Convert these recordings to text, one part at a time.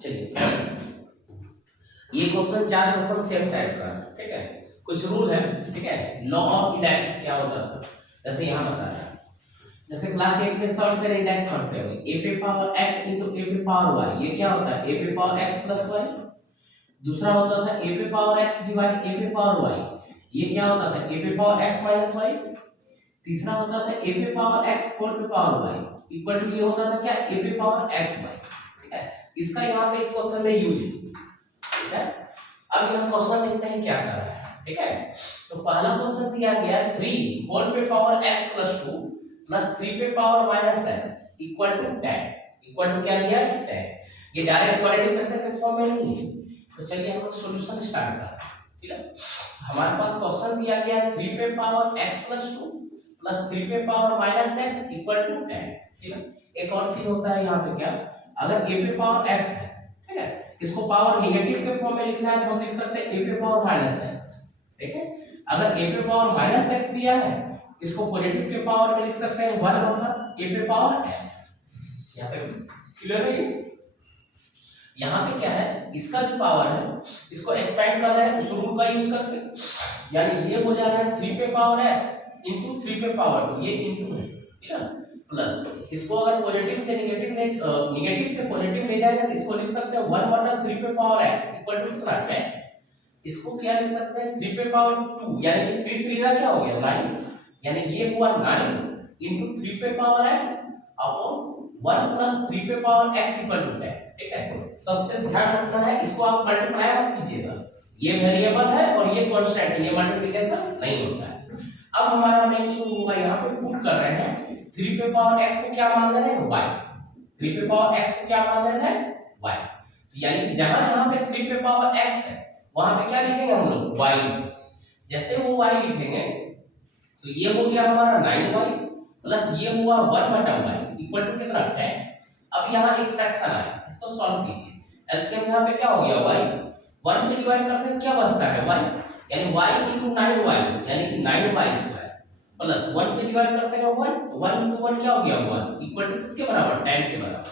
चलिए ये question 4 question same type का, ठीक है। कुछ रूल है, ठीक है। लॉ ऑफ इंडेक्स क्या होता था, जैसे यहाँ बताया, जैसे क्लास 8 में सर्च से इंडेक्स पढ़ते हो, a पे पावर x into a पे पावर y, ये क्या होता है a पे पावर x प्लस y। दूसरा होता था a पे पावर x डिवाइड a पे पावर y, ये क्या होता था a पे पावर x माइनस y। तीसरा होता था a पे पावर x होल पे पावर y इक्वल टू ये होता था क्या a पे पावर x y, ठीक है। इसका यहाँ पे इस क्वेश्चन में यूज है, ठीक है। अब यह क्वेश्चन देखते हैं क्या कर रहा है, ठीक है। तो पहला क्वेश्चन दिया गया 3 होल पे पावर x प्लस 2 प्लस 3 पे power minus x equal to 10, equal to क्या दिया 10। ये डायरेक्ट क्वाड्रेटिक इक्वेशन के फॉर्म में नहीं है। तो चलिए हम लोग सॉल्यूशन स्टार्ट करते हैं, ठीक है। हमारे पास क्वेश्चन दिया गया 3 पे पावर x प्लस 2 प्लस 3 पे power minus x equal to 10, ठीक है। एक और चीज होता है यहाँ पे क्या, अगर a पे पावर x है, ठीक है, इसको पावर नेगेटिव के फॉर्म में लिखना है तो हम लिख सकते हैं a पे पावर माइनस x, ठीक है। अगर a पे पावर माइनस x दिया है, इसको पॉजिटिव के पावर में लिख सकते हैं 1 होगा a पे पावर x। यहाँ पे क्लियर है ये। यहाँ पे क्या है, इसका जो पावर है इसको एक्सपेंड कर रहे हैं उस रूल का यूज करके, यानी ये हो जा रहा है 3 पे पावर x इंटू 3 पे पावर 2, ये इंटू है, ठीक है, प्लस इसको अगर पॉजिटिव से नेगेटिव से पॉजिटिव ले जाएगा तो इसको लिख सकते हैं 1 बटा 3 पे पावर x इक्वल टू कितना 10। इसको क्या लिख सकते हैं 3 पे पावर 2, यानी कि 3 3 क्या हो गया 9, यानी ये हुआ 9 इंटू 3 पे पावर x अपॉन 1 प्लस 3 पे पावर x इक्वल टू 10, ठीक है। सबसे ध्यान रखना है इसको आप मल्टीप्लाई मत कीजिएगा, ये वेरिएबल है और ये कांस्टेंट है, ये मल्टीप्लिकेशन नहीं होता है। अब हमारा मेन शुरू होगा, यहाँ पे पुट कर रहे हैं 3 पे पावर x को क्या मान ले रहे हैं y, 3 पे पावर x को क्या मान ले रहे हैं y। तो यानी कि जहां जहां पे 3 पे पावर x है वहां पे क्या लिखेंगे हम लोग y। जैसे वो y लिखेंगे तो ये हो गया हमारा 9y प्लस ये हुआ 1 बटा y इक्वल टू कितना 10। अब यहाँ एक फ्रैक्शन आया, इसको सॉल्व कीजिए। एलसीएम यहाँ पे क्या हो गया y 1 से डिवाइड करते हैं क्या बचता है y, यानी y into 9y यानी कि 9y स्क्वायर प्लस 1 से डिवाइड करते हैं 1, तो 1 into 1 क्या हो गया 1 इक्वल टू किसके बराबर 10 के बराबर।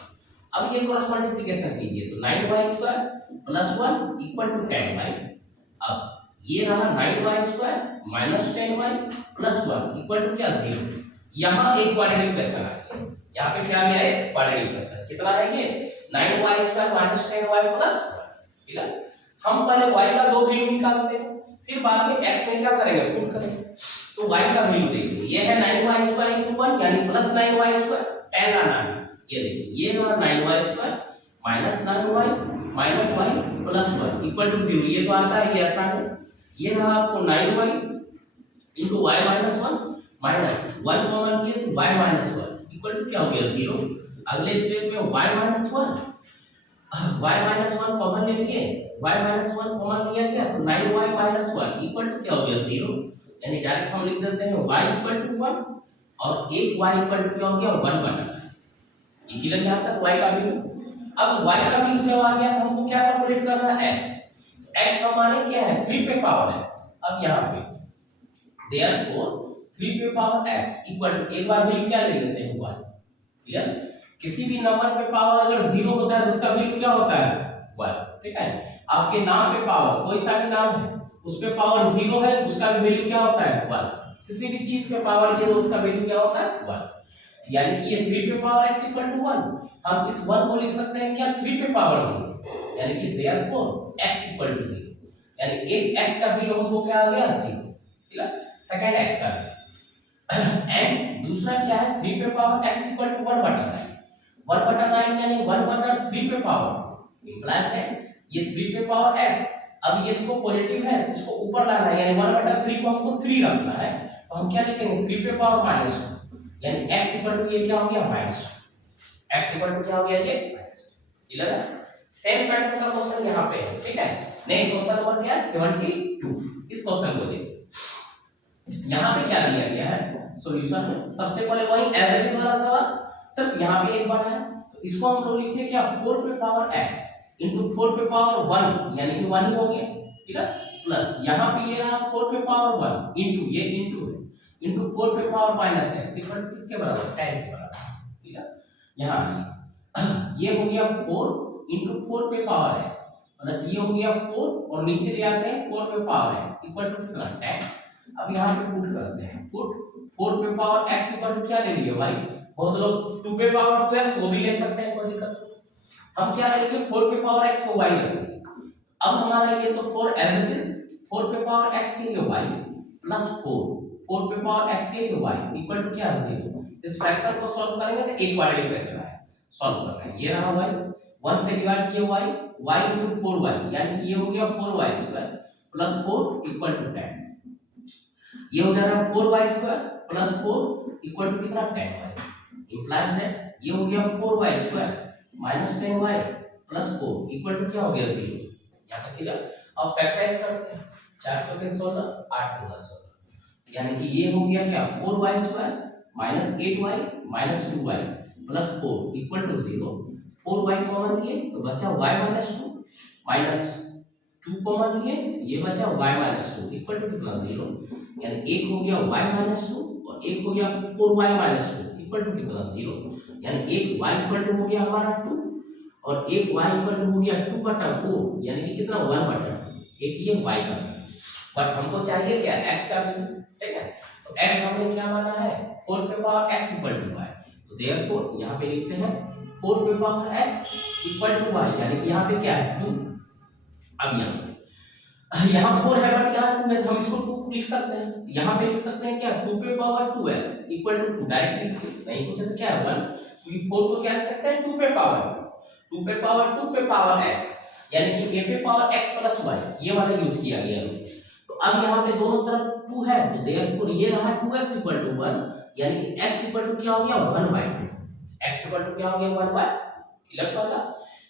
अब ये क्रॉस मल्टीप्लिकेशन कीजिए तो 9y square plus 1 equal to 10y। अब ये रहा 9y square minus 10y plus 1 equal to क्या 0। यहाँ एक क्वाड्रेटिक इक्वेशन आ गया, यहाँ पे क्या गया है क्वाड्रेटिक इक्वेशन, कितना है ये 9y square minus 10y plus 1, ठीक है। हम पहले y का दो वैल्यू निकालते हैं, फिर बाद में x में क्या करेंगे पुट करेंगे। तो y का वैल्यू देखिए, ये है 9y स्क्वायर इनटू 1 यानी प्लस 9y स्क्वायर 10 आना है, ये देखिए ये रहा 9y square minus 9y minus y plus 1 equal to 0, ये तो आता है, ये आसान है। ये रहा आपको 9y into y minus 1 minus 1 common किए तो y माइनस 1 इक्वल टू क्या हो गया 0। अगले स्टेप में y माइनस 1 कॉमन ले लिए, y माइनस 1 कॉमन लिया गया तो 9y माइनस 1 इक्वल टू क्या हो गया 0, यानी डायरेक्ट हम लिख देते हैं y इक्वल टू 1 और एक y इक्वल टू क्या हो गया 1 बटा, ये क्लियर यहां तक y का वैल्यू। अब y का वैल्यू जब आ गया तो हमको क्या कैलकुलेट करना है x का मान क्या है 3 पे पावर x। अब यहां पे देयरफॉर 3 पे पावर x इक्वल टू एक बार वैल्यू क्या ले लेते हैं y, क्लियर। किसी भी नंबर पे पावर अगर 0 होता है तो उसका वैल्यू क्या होता है 1, ठीक है। आपके नाम पे पावर कोई सा भी नाम है उस पे पावर 0 है उसका भी वैल्यू क्या होता है 1, किसी भी चीज पे पावर 0 उसका वैल्यू क्या होता है 1, यानी कि ये 3 पे पावर x इक्वल टू 1। हम इस 1 को लिख सकते हैं क्या 3 पे पावर 0, यानी कि देयरफॉर x इक्वल टू 0, यानी एक x का वैल्यू हमको क्या आ गया 0, ठीक है, सेकंड x का वैल्यू। एंड दूसरा क्या है 3 पे पावर x इक्वल टू 1 बटा 9, 1 बटा 9 यानी 1 बटा 3 पे पावर इंप्लाइज है ये 3 पे पावर x। अब ये इसको पॉजिटिव है इसको ऊपर लाना है, यानी 1 बटा 3 को हमको 3 रखना है, तो हम क्या लिखेंगे 3 पे पावर माइनस 2 यानी x इक्वल टू ये क्या हो गया माइनस 2, x इक्वल टू क्या हो गया ये माइनस 2, क्लियर है। सेम पैटर्न का क्वेश्चन यहां पे है, ठीक है। नेक्स्ट क्वेश्चन नंबर क्या है 72। इस क्वेश्चन को देखिए, यहां पे क्या दिया गया है सॉल्यूशन में, सबसे पहले वही एज इट इज वाला सवाल, सिर्फ यहां पे एक बार है तो इसको हम लोग लिखिए क्या 4 पे पावर x इनटू 4 पे पावर 1 यानी कि 1 ही हो गया, ठीक है, प्लस यहां पे ये रहा 4 पे पावर 1 इनटू ये इनटू है इनटू 4 पे power minus x equal to किसके बराबर 10 के बराबर, ठीक है। यहां ये हो गया 4 इंटू 4 पे पावर x प्लस ये हो गया 4 और नीचे ले आते हैं 4 पे पावर x इक्वल टू कितना 10। अब यहाँ पे पुट करते हैं, पुट 4 पे पावर x इक्वल टू क्या ले लिए भाई, बहुत लोग 2 पे पावर 2x वो भी ले सकते हैं, कोई दिक्कत नहीं। हम क्या करेंगे 4 पे पावर x को y रखेंगे। अब हमारे लिए तो 4 एज इट इज 4 पे पावर x के लिए y प्लस 4 पे पावर x के लिए y इक्वल टू क्या 0। इस फ्रैक्शन को सॉल्व करेंगे तो एक क्वाड्रेटिक इक्वेशन आएगा, सॉल्व कर रहे हैं। ये रहा y 1 से डिवाइड किए y into 4y यानी कि ये हो गया 4y square plus 4 equal to 10। ये हो जा रहा है 4y square plus 4 equal to कितना 10y इंप्लाइज दैट ये हो गया 4y square minus 10y plus 4 equal to क्या हो गया 0। यहां तक क्लियर। अब फैक्टराइज करते हैं, 4 के 16 8 गुना 16 यानी कि ये हो गया क्या 4y square minus 8y minus 2y plus 4 equal to 0। 4y common लिए तो बचा y माइनस 2 माइनस 2 कॉमन लिए ये बचा y माइनस 2 इक्वल टू कितना 0। यानी एक हो गया y माइनस 2 और एक हो गया 4y माइनस 2 इक्वल टू कितना 0। यानी एक y इक्वल टू हो गया हमारा 2 और एक y इक्वल टू हो गया 2 बटा 4 यानी कि कितना 1 बटा 2, एक ये y का। बट हमको चाहिए क्या x का वैल्यू, ठीक है। तो x हमने क्या माना है 4 पे power x equal to y, तो देयरफॉर यहां पे लिखते हैं 4 पे power x equal to y यानी कि यहाँ पे क्या है 2। अब यहाँ 4 है बट यहाँ 2 है तो हम इसको 2 लिख सकते हैं, यहाँ पे लिख सकते हैं क्या 2 पे power 2x equal to 2 direct लिख नहीं कुछ तो क्या है 1, क्योंकि 4 को क्या लिख सकते हैं 2 पे पावर 2 पे पावर 2 पे पावर x यानी कि a पे पावर x प्लस y ये वाला यूज किया गया है। तो अब यहाँ पे दोनों तरफ 2 है तो देयरफॉर ये रहा 2x इक्वल टू 1 यानी कि x इक्वल टू क्या हो गया 1/2, x इक्वल टू क्या हो गया 1/2 इलेक्ट वाला।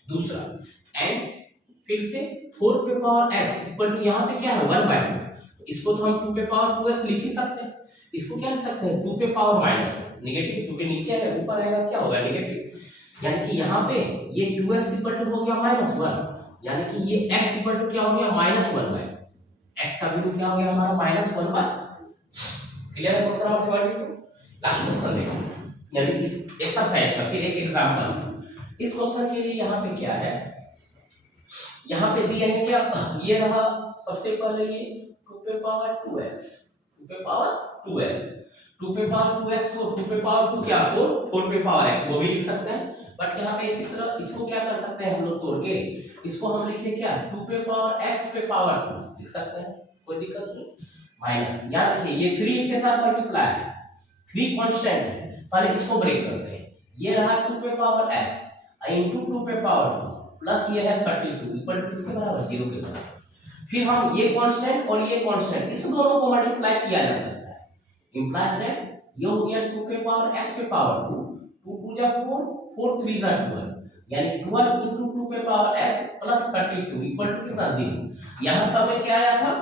दूसरा एंड फिर से 4 पे पावर x इक्वल टू यहाँ पे क्या है 1/2, इसको तो हम 2 पे पावर 2x लिख ही सकते हैं, इसको क्या लिख सकते हैं 2 पे पावर माइनस नेगेटिव, क्योंकि नीचे है ऊपर आएगा क्या होगा नेगेटिव। यानी कि यहाँ पे ये 2x इक्वल टू हो गया -1 यानी कि ये x इक्वल टू क्या हो गया -1/, x का वैल्यू क्या हो गया हमारा -1/। क्लियर है क्वेश्चन नंबर 72। लास्ट क्वेश्चन देखिए यानी इस एक्सरसाइज का फिर एक एग्जांपल। इस क्वेश्चन के लिए यहाँ पे क्या है, यहाँ पे दिया है क्या ये रहा सबसे पहले ये 2 पे पावर 2x 2 पे पावर 2x 2 पे पावर 2x को 2 पे पावर 2 क्या 4 पे पावर x वो भी लिख सकते हैं। बट यहाँ पे इसी तरह इसको क्या कर सकते हैं हम लोग तोड़ के इसको हम लिखे क्या 2 पे पावर x पे पावर 2 लिख सकते हैं, कोई दिक्कत नहीं। माइनस याद रखिए ये 3 इसके साथ मल्टीप्लाई है, 3 कांस्टेंट है, पहले इसको ब्रेक करते हैं। ये रहा 2 पे पावर x इनटू 2 पे पावर 2 प्लस ये है 32 इक्वल टू किसके बराबर 0 के बराबर। फिर हम ये कांस्टेंट और ये कांस्टेंट इस दोनों को मल्टीप्लाई किया जा सकता है, इंप्लाइज दैट ये हो गया 2 पे पावर x पे पावर 2 2 2 जा 4 4 3 जा 12 यानी 12 into 2 पे power x plus 32 equal to कितना 0। यहाँ सब में क्या आया था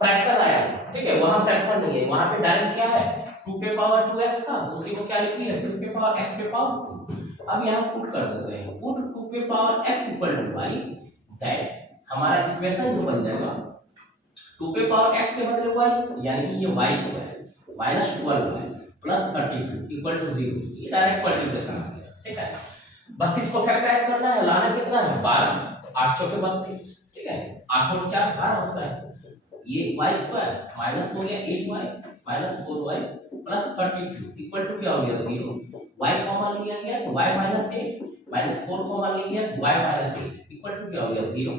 फ्रैक्शन आया था, ठीक है, वहां फ्रैक्शन नहीं है, वहां पे डायरेक्ट क्या है 2 पे पावर 2x था तो उसी को क्या लिख लिया 2 पे पावर x पे पावर 2। अब यहाँ पुट कर देते हैं, पुट 2 पे power x equal to y that हमारा इक्वेशन जो बन जाएगा 2 पे पावर x के बदले y यानी कि ये y square minus 12y plus 32 equal to 0। ये डायरेक्ट मल्टीप्लिकेशन आ गया, ठीक है। 32 को फैक्टराइज करना है, लाना कितना है 12 तो 8 चौके 32, ठीक है, 8 और 4 12 होता है। ये y स्क्वायर माइनस हो गया 8y minus 4y plus 32 equal to क्या हो गया 0। y कॉमन लिया गया तो y माइनस 8 माइनस 4 कॉमन लिया गया तो y माइनस 8 इक्वल टू क्या हो गया 0।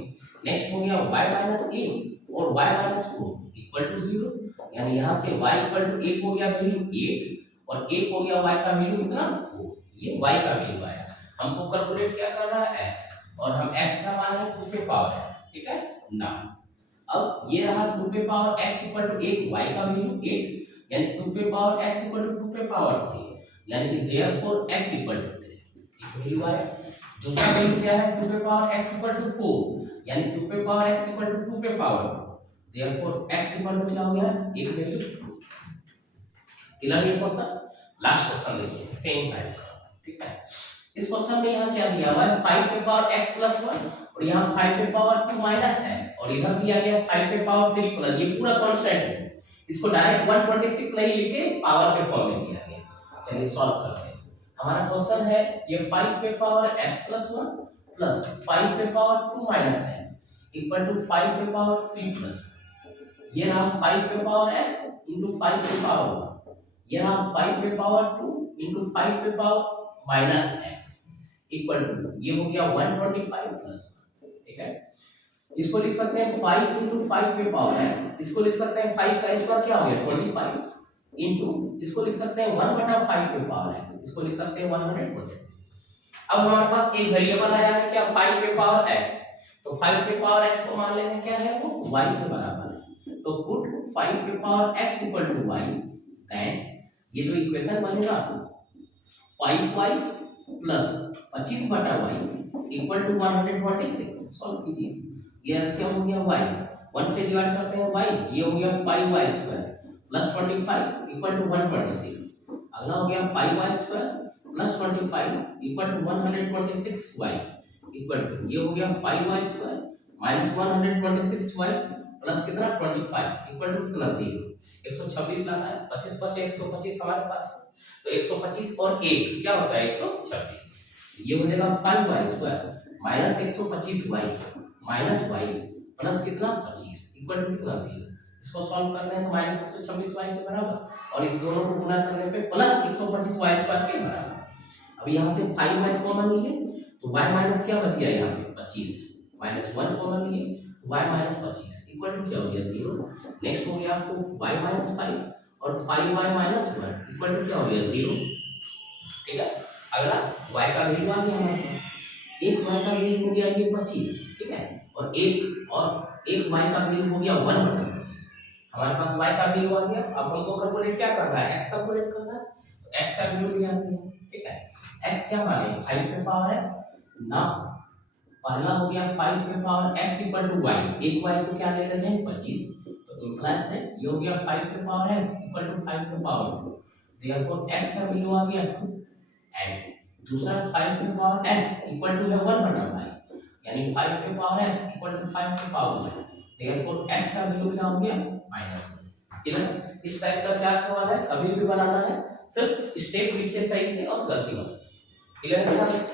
नेक्स्ट हो गया y माइनस 8 और y माइनस 4 इक्वल टू 0, यानी यहाँ से y इक्वल टू 1 हो गया वैल्यू 8 और 1 हो गया y का वैल्यू कितना 4, ये y का वैल्यू आया। हमको कैलकुलेट क्या करना है x और हम x का मान है 2 पे पावर x, ठीक है ना। अब ये रहा 2 पे power x equal to 1 y का वैल्यू 8 यानी 2 पे पावर x इक्वल टू 2 पे पावर 3 यानी कि देयरफॉर x इक्वल टू 3 एक वैल्यू आया। दूसरा वैल्यू क्या है 2 पे पावर x इक्वल टू 4 यानी 2 पे पावर x इक्वल टू 2 पे power therefore x equal to क्या हो गया एक वैल्यू। क्लियर ये क्वेश्चन। लास्ट क्वेश्चन देखिए सेम टाइप का, ठीक है। इस क्वेश्चन में यहाँ क्या दिया हुआ है 5 पे पावर x प्लस 1 और यहाँ 5 पे पावर 2 माइनस x और इधर दिया गया 5 पे पावर 3 प्लस, ये पूरा कांस्टेंट है, इसको डायरेक्ट 126 नहीं लिखे पावर के फॉर्म में दिया गया। चलिए सॉल्व करते हैं। हमारा क्वेश्चन है ये 5 पे पावर x प्लस 1 प्लस 5 पे power 2 minus X equal to 5 पे पावर 3 प्लस, ये रहा 5 पे पावर x इंटू 5 पे पावर 1, ये रहा 5 पे पावर 2 इंटू 5 पे power minus x equal to, ये हो गया 125 प्लस, ठीक है। इसको लिख सकते हैं 5 इंटू 5 पे पावर x, इसको लिख सकते हैं 5 का स्क्वायर क्या हो गया 25 इंटू, इसको लिख सकते हैं 1 बटा 5 पे पावर x, इसको लिख सकते हैं 126। अब हमारे पास एक वेरिएबल आया है क्या 5 पे पावर x, तो 5 पे पावर x को मान लेंगे क्या है वो y के बराबर है, तो पुट 5 पे power x equal to y, then ये जो इक्वेशन बनेगा 5y प्लस 25 बटा y इक्वल टू 126, सॉल्व कीजिए, ये एलसीएम हो गया y, 1 से डिवाइड करते हैं y, ये हो गया 5y square plus 25 equal to 126, अगला हो गया 5y square plus 25 equal to 126y equal to, ये हो गया 5y square minus 126y plus कितना 25 इक्वल टू कितना 0, 126 लाना है, 25 बचे 125 हमारे पास, तो 125 और 1 क्या होता है 126, ये हो जाएगा 5y square minus 125y minus y plus कितना 25 इक्वल टू कितना 0, इसको सॉल्व करते हैं तो माइनस 126y के बराबर और इस दोनों को गुणा करने पे प्लस 125y स्क्वायर के बराबर। अब यहाँ से 5y कॉमन लिए तो y माइनस क्या बच गया यहाँ पे 25 माइनस 1 कॉमन लिए तो y माइनस 25 इक्वल टू क्या हो गया 0। नेक्स्ट हो गया आपको y माइनस 5 और 5y माइनस 1 इक्वल टू क्या हो गया 0, ठीक है। अगला y का वैल्यू आ गया हमारे पास, एक y का वैल्यू हो गया ये 25, ठीक है, और एक y का वैल्यू हो गया 1/25, हमारे पास y का वैल्यू आ गया। अब हमको कैलकुलेट क्या करना है x कैलकुलेट करना है, तो x का वैल्यू भी आती है, ठीक है। x क्या माने 5 पे पावर x ना, पहला हो गया 5 पे power x equal to y, एक y को क्या ले लेते हैं 25, तो इंप्लाइज दैट ये हो गया 5 पे पावर x इक्वल टू 5 पे पावर 2, देयरफॉर x का वैल्यू आ गया 2 एंड दूसरा 5 पे पावर x इक्वल टू है 1/5, यानी 5 पे पावर x इक्वल टू 5 पे पावर 1, देयरफॉर x का वैल्यू क्या हो गया -1। क्लियर, इस टाइप का 4 सवाल है, कभी भी बनाना है सिर्फ स्टेप लिखिए सही से और गलती मत। क्लियर है सर।